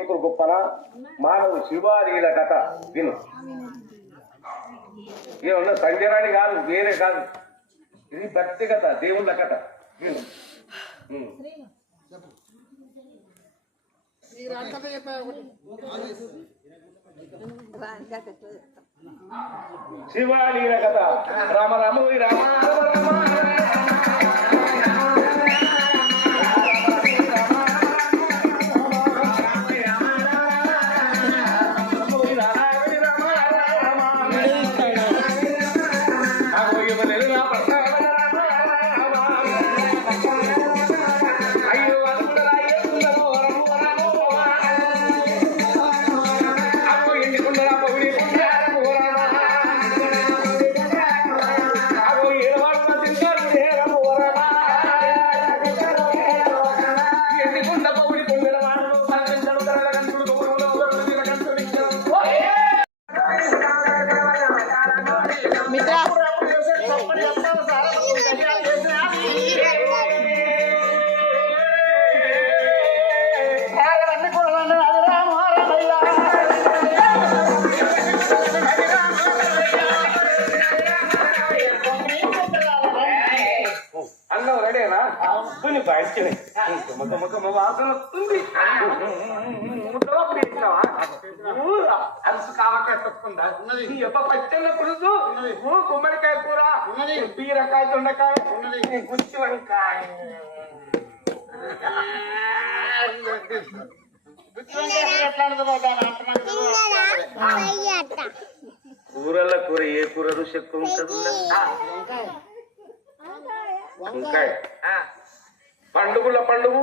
కూతురు గొప్పన మానవుడు శివాలీల కథ విను. ఏమన్నా సంజరాని కాదు, వేరే కాదు, ఇది భక్తి కథ, దేవుళ్ళ కథ విను. శివాలీల కథ. రామ రామ రామ రామ వాసన వస్తుంది. అరుసు కావకాయ తొక్కుందా పచ్చళ్ళ పులుసు, గుమ్మడికాయ కూర, బీరకాయ, దొండకాయ, గుచ్చి వంకాయ, కూరల కూర ఏ కూర రుచి ఎక్కువ ఉంటుంది? వంకాయ. పండుగల పండుగ